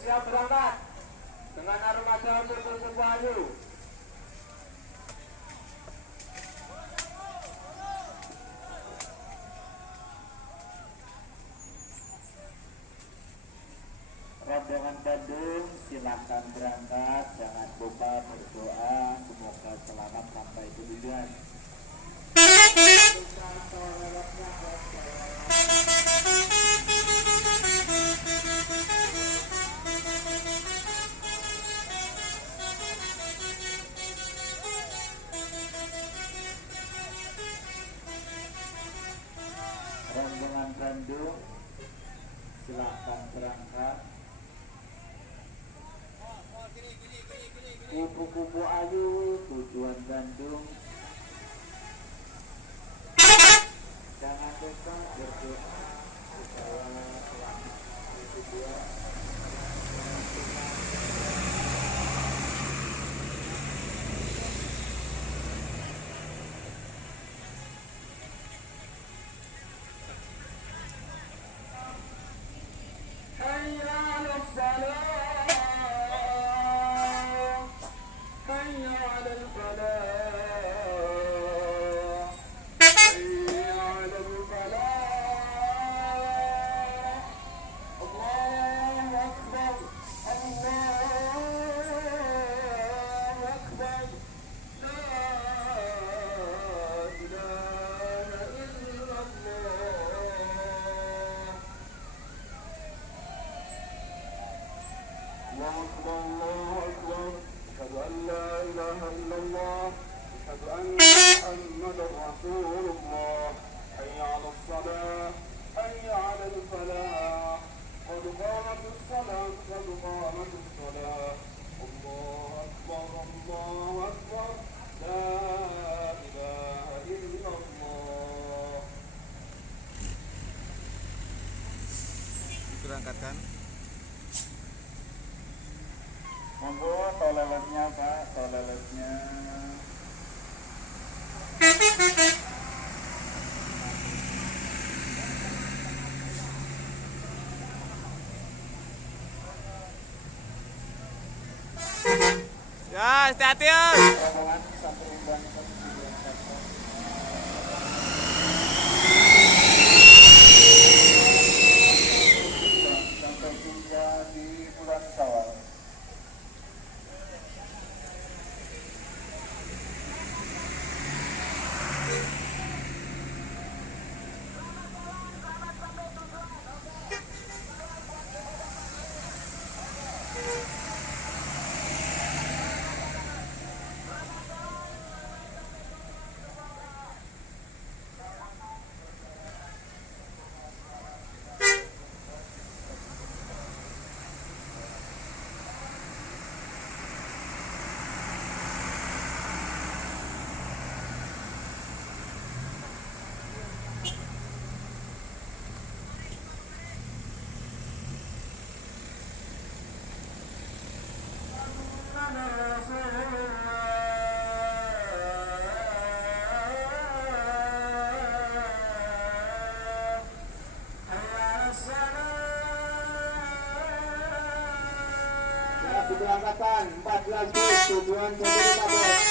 Siap berangkat dengan armada Putu Sepayu. Rombongan Bandung silakan berangkat, jangan lupa berdoa semoga selamat sampai tujuan. Rombongan Bandung silakan berangkat. Kupu-kupu ayu tujuan Bandung. Jangan lupa berdoa supaya selamat tujuan. Berangkatkan. Monggo toiletnya Pak, toiletnya. Ya, hati-hati ya. Rombongan satu rombongan diberangkatkan. Sampai tiga di bulan Syawal. Keberangkatan 14 bus tujuan Jabodetabek.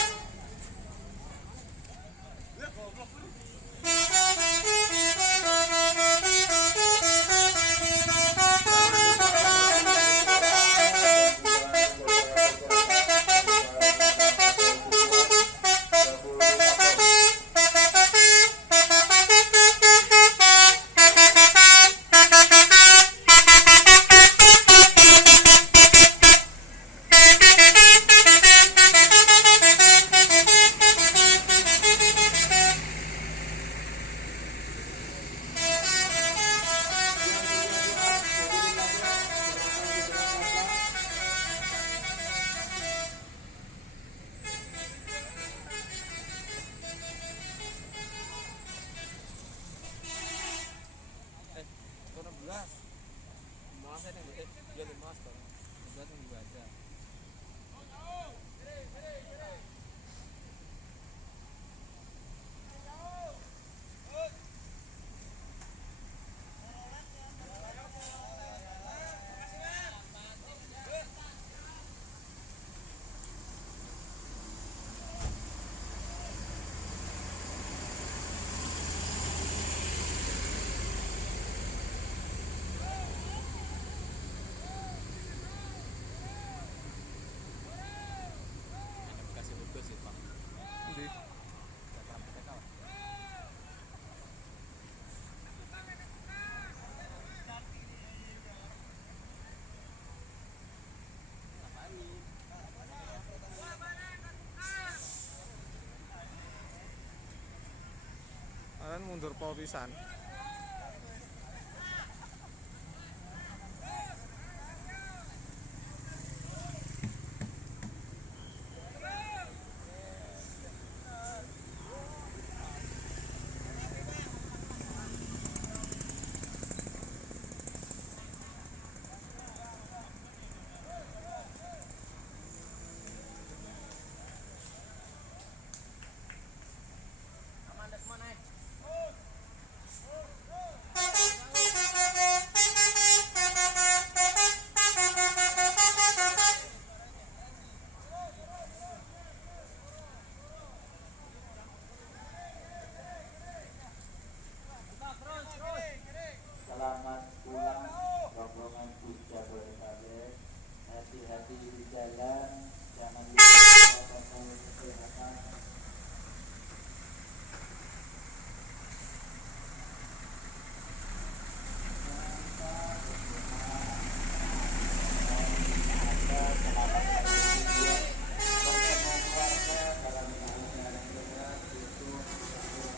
Kalian mundur po pisan. Selamat pulang rombongan bus Jabodetabek. Hati-hati di jalan, jangan lupa protokol kesehatan.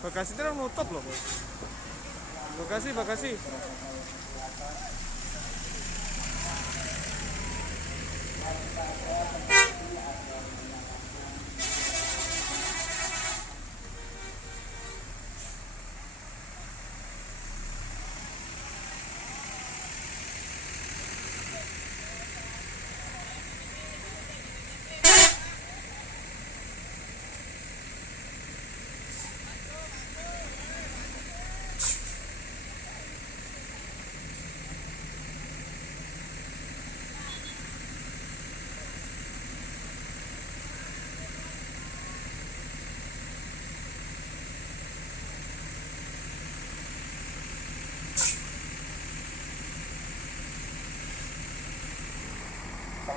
Bekasi itu nutup loh, Bos. Bekasi.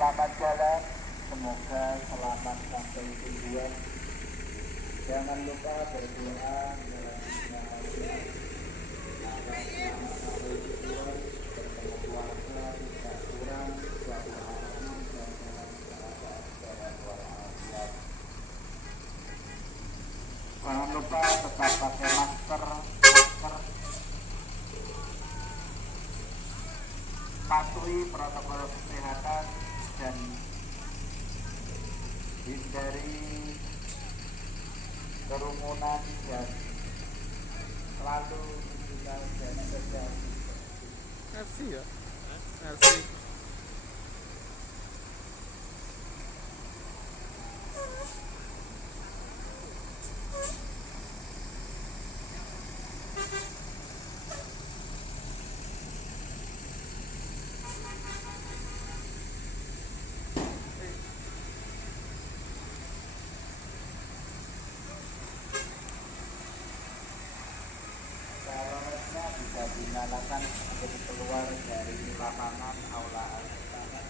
Selamat jalan, semoga selamat sampai tujuan. Jangan lupa berdoa dalam istilah Allah. Agar selamat sampai tujuan, bertemu keluarga tidak kurang, suatu harapan dan dalam keadaan sehat walafiat. Jangan lupa tetap pakai masker, patuhi protokol kesehatan dan hindari kerumunan dan selalu digital dan sosial. Merci ya. Merci. Caranya bisa dinyalakan untuk keluar dari lapangan aula al-utama.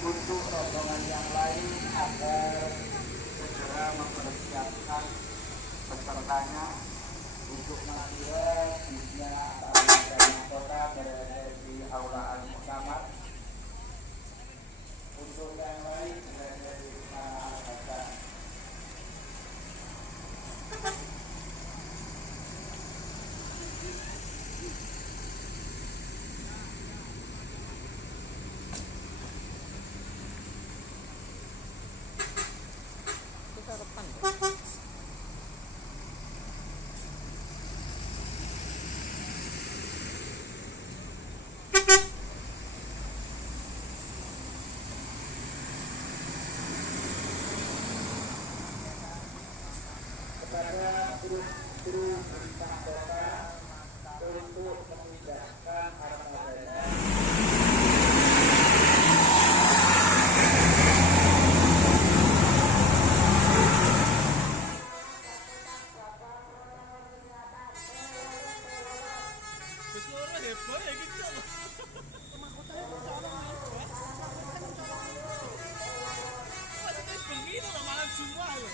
Untuk rombongan yang lain agar segera mempersiapkan pesertanya untuk mengira bisnya dari kota berada di aula al-utama. Untuk yang lain berada di Istana Al-Hasan. kepada kru bintang kota untuk memindahkan armadanya Wis loro heboh ya iki cok. Maksudnya bengi lho malam Jumat lho.